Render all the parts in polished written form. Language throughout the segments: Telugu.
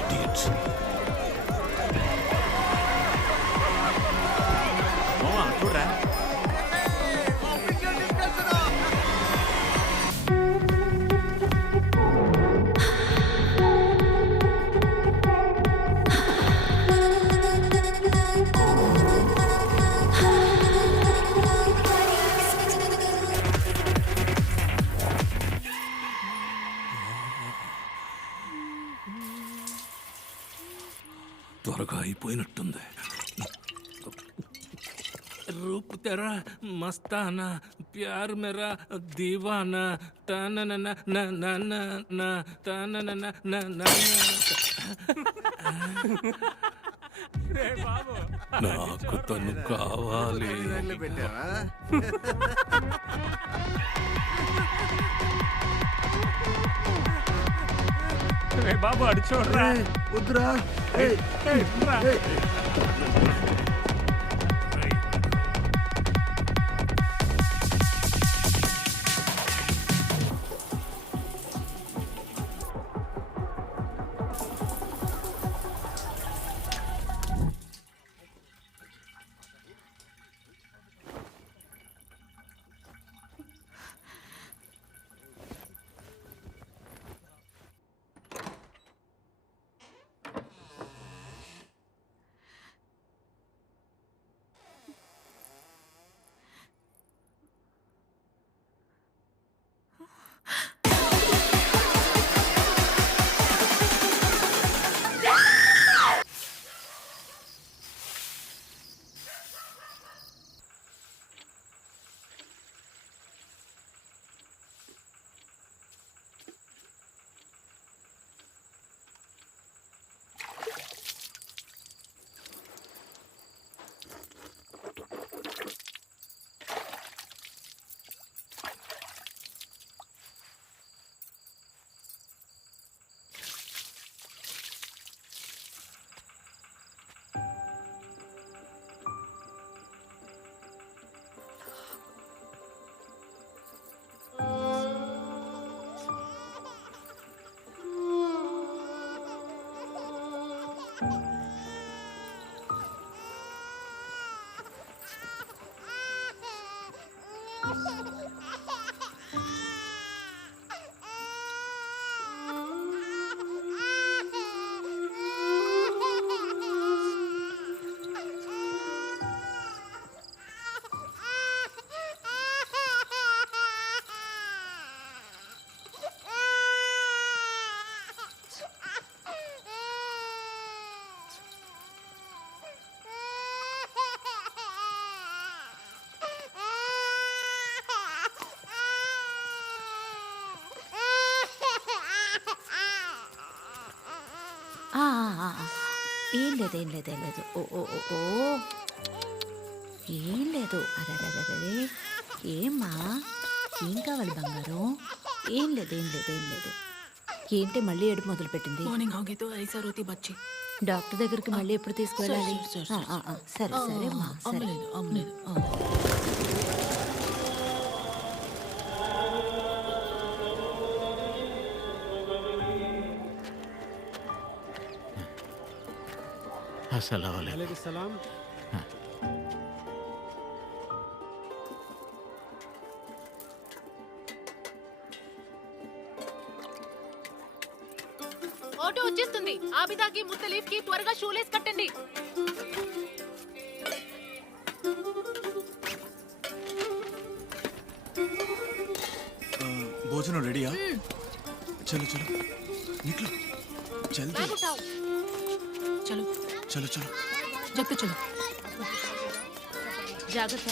ఇడియట్స్. చూడరా త్వరగా అయిపోయినట్టుంది. रूप तेरा मस्ताना प्यार मेरा दीवाना ताना ना ना ना ना ना ना ताना ना ना ना ना रे बाबू నాకు తను కావాలి. పెట్టావా? रे बाबू అడిచోడ్రా వద్దురా. ఏం లేదు ఏం లేదు ఏం లేదు ఓ ఓ ఓ ఓ ఏం లేదు అరే ఏమ్మా ఏం కావాలి బంగారం? ఏం లేదు ఏం లేదు ఏం లేదు. ఏంటి మళ్ళీ ఏడుపు మొదలు పెట్టింది? మార్నింగ్ होगी तो ऐसा रोती बच्ची డాక్టర్ దగ్గరికి మళ్ళీ ఎప్పుడు తీసుకువెళ్ళాలి? సరే సరే అమ్మా సరే. అమ్మలేదు सलाम ఆటో వచ్చేస్తుంది. ఆబిదాకి ముత్తలీఫ్ కి త్వరగా షూలేస్ కట్టండి. భోజనం రెడీయా? చలో చలో నిక్లో జల్దీ. मैं उठाऊं? चलो చలో చలో जल्दी चलो. జాగ్రత్త.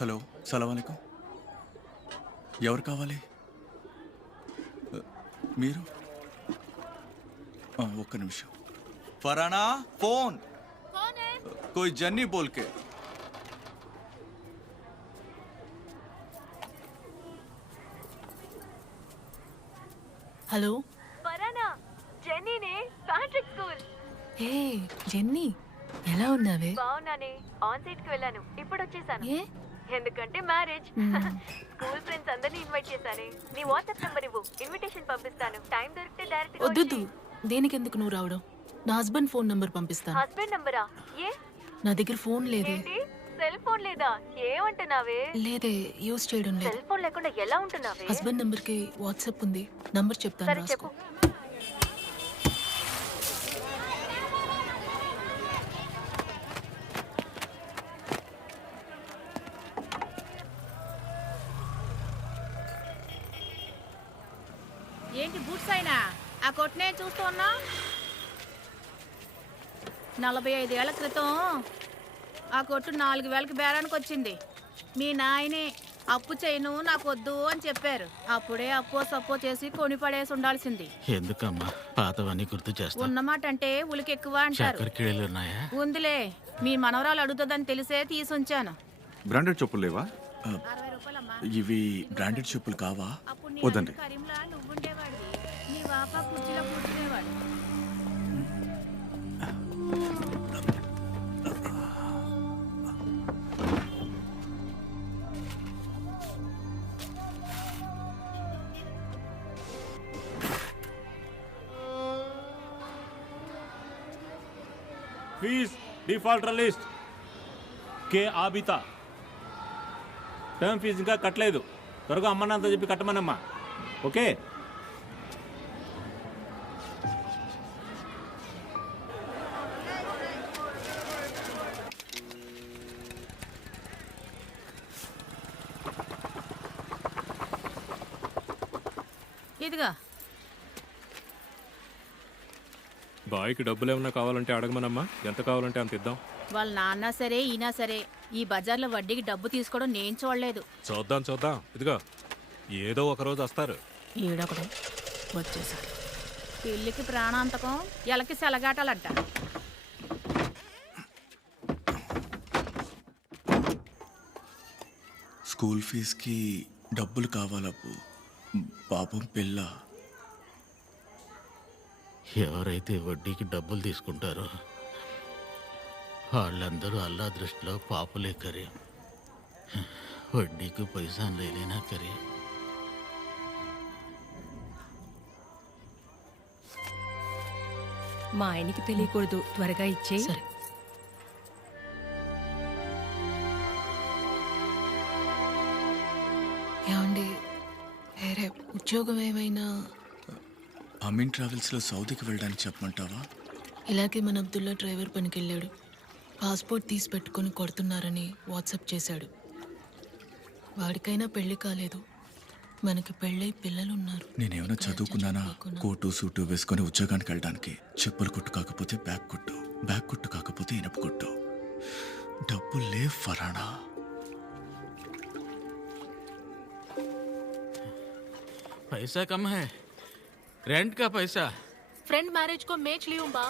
హలో సలాం అలైకుం. ఎవరు కావాలి? మీరు ఒక్క నిమిషం. ఫరానా ఫోన్. कौन है? कोई जन्नी बोल के. హలో పరానా జెన్నీనే ప్యాట్రిక్ స్కూల్. హే జెన్నీ, ఎలా ఉన్నావే? బాగున్నానే. ఆన్ సైట్ కి వెళ్ళాను, ఇప్పుడు వచ్చేసాను. ఏ ఎందుకంటే మ్యారేజ్. స్కూల్ ఫ్రెండ్స్ అందరినీ ఇన్వైట్ చేశానే. నీ వాట్సాప్ నంబర్ ఇవ్వు, ఇన్విటేషన్ పంపిస్తాను. టైం దొరికితే డైరెక్ట్ వద్దు, దేనికెందుకు నువ్వు రావడం? నా హస్బెండ్ ఫోన్ నంబర్ పంపిస్తాను. హస్బెండ్ నంబరా? ఏ నా దగ్గర ఫోన్ లేదే. ఏంటి సెల్ ఫోన్ లేదా? ఏమంటున్నావే? లేదే, యూజ్ చేయడం లేదు. సెల్ ఫోన్ లేకుండా ఎలా ఉంటున్నావే? హస్బెండ్ నంబర్ కి వాట్సాప్ ఉంది, నంబర్ చెప్తాను, సరే రాసుకో. చెప్పు. ఏంటి బూట్స్ అయినా ఆ కొట్టునే చూస్తూ ఉన్నా? 45 ఏళ్ల క్రితం ఆ కొట్టు 4000కి బేరానికి వచ్చింది. మీ నాయనే అప్పు చేయను నాకొద్దు అని చెప్పారు. అప్పుడే అప్పో సప్పో చేసి కొని పడేసి ఉండాల్సింది. ఎందుకమ్మా పాతవన్నీ గుర్తు చేస్తా? ఉన్నమాట అంటే ఉలికి ఎక్కువ అంటారు. చక్కెరకేళీలు ఉన్నాయా? ఉందిలే, మీ మనవరాలు అడుగుతుందని తెలిసే తీసుంచాను. బ్రాండెడ్ చెప్పులు లేవా? 60 రూపాయలమ్మా. ఇవి బ్రాండెడ్ చెప్పులు కావా? అప్పుడు నీ వద్దండి. అన్న కరీంలా నువ్వుండేవాడివి. నీ వాప కుర్చీలో కూర్చునేవాడు. ఫీజ్ డిఫాల్టర్ లిస్ట్ కే ఆబితా. టర్మ్ ఫీజు ఇంకా కట్టలేదు, త్వరగా అమ్మనంత చెప్పి కట్టమనమ్మా. ఓకే. ఇదిగా బాయ్కి డబ్బులు ఏమన్నా కావాలంటే అడగమనమ్మా, ఎంత కావాలంటే అంత ఇద్దాం. వాళ్ళ నాన్న సరే ఈయన సరే ఈ బజార్లో వడ్డీకి డబ్బు తీసుకోవడం నేను చూడలేదు. చూద్దాం చూద్దాం, ఇదిగో ఏదో ఒక రోజు వస్తారు. ఈడొకడు వచ్చేసాడు. పెళ్లికి ప్రాణాంతకం, ఎలకి సెలగాటాలంట. స్కూల్ ఫీజుకి డబ్బులు కావాలప్పు. పాపం పిల్ల. ఎవరైతే వడ్డీకి డబ్బులు తీసుకుంటారో వాళ్ళందరూ అల్లా దృష్టిలో పాపులే కరే. వడ్డీకి పైసా లేనా కరే. మా ఆయనకి తెలియకూడదు, త్వరగా ఇచ్చే. సరే. ఏమండి, వేరే ఉద్యోగం ఏమైనా? అమీన్ ట్రావెల్స్లో సౌదీకి వెళ్ళడానికి చెప్పమంటావా? ఇలాగే మన అబ్దుల్లా డ్రైవర్ పనికి వెళ్ళాడు. పాస్పోర్ట్ తీసి పెట్టుకొని కొడుతున్నారని వాట్సాప్ చేశాడు. వాడికైనా పెళ్లి కాలేదు, మనకి పెళ్ళై పిల్లలున్నారు. నేనేమైనా చదువుకున్నానా? కోటు సూటు వేసుకొని ఉద్యోగానికి వెళ్ళడానికి. చెప్పులు కొట్టు కాకపోతే బ్యాగ్ కొట్టు, బ్యాగ్ కొట్టు కాకపోతే ఇనప కొట్టు. డబ్బులు లేవు ఫరానా. पैसा कम है, रेंट का पैसा. फ्रेंड मैरिज को मैच ली हूँ बा.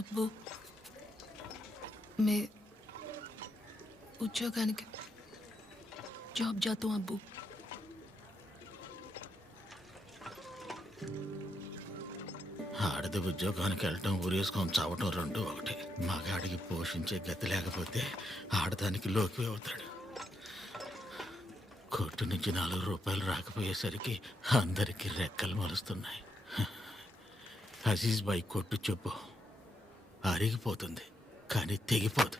అబ్బో, मैं ఉద్యోగానికి జాబ్ జాతా అబ్బు. ఆడది ఉద్యోగానికి వెళ్ళటం, ఊరేసుకొని చావటం రెండు ఒకటి. మగాడికి పోషించే గతి లేకపోతే ఆడదానికి లోకి అవుతాడు. కొట్టు నుంచి 4 రూపాయలు రాకపోయేసరికి అందరికీ రెక్కలు మలుస్తున్నాయి. అజీజ్ బాయ్ కొట్టు చెప్పు అరిగిపోతుంది కానీ తెగిపోదు.